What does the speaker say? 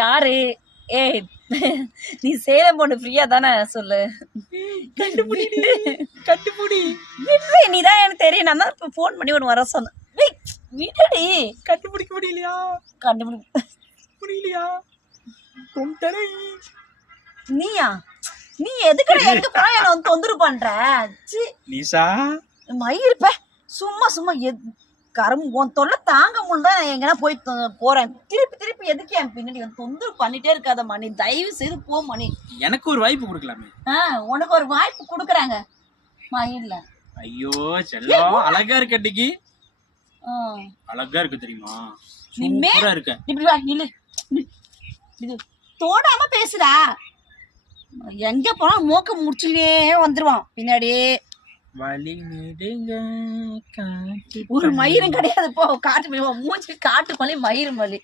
யாரு? ஏய் நீ சேலம் பொண்ணு ஃப்ரீயா தானே சொல்லு. கண்டுபிடி. நீ தான் எனக்கு தெரியும். நான் தான் இப்போ ஃபோன் பண்ணி ஒன்று வர சொன்னேன். விடுடி. கண்டுபிடிக்க முடியலையா? முடியலையா? நீயா? நீ எதுக்குடா எங்க போனா என்ன வந்து தொந்தரவு பண்ற? நிஷா மயிருப்ப சும்மா உன் தொல்லை தாங்க முடியல. நான் எங்கன்னா போய் போறேன். திருப்பி எதுக்கு என் பின்னாடி வந்து தொந்தரவு பண்ணிட்டே இருக்காத மணி. தயவு செய்து போ மணி. எனக்கு ஒரு வாய்ப்பு கொடுக்கலாமே. உனக்கு ஒரு வாய்ப்பு கொடுக்குறாங்க மயில்ல. ஐயோ செல்லம் அழகா இருக்கு. அன்னைக்கு அழகா இருக்கு தெரியுமா? சூப்பரா இருக்கு. இப்படி வா நில்லு. இது தோடாம பேசுடா. எங்க போனா மூக்க முடிச்சுனே வந்துருவான் பின்னாடியே. வலி நெடுங்க ஒரு மயிரும் கிடையாது. போ காட்டு மூச்சு காட்டு மல்லி மயிரும் மல்லி.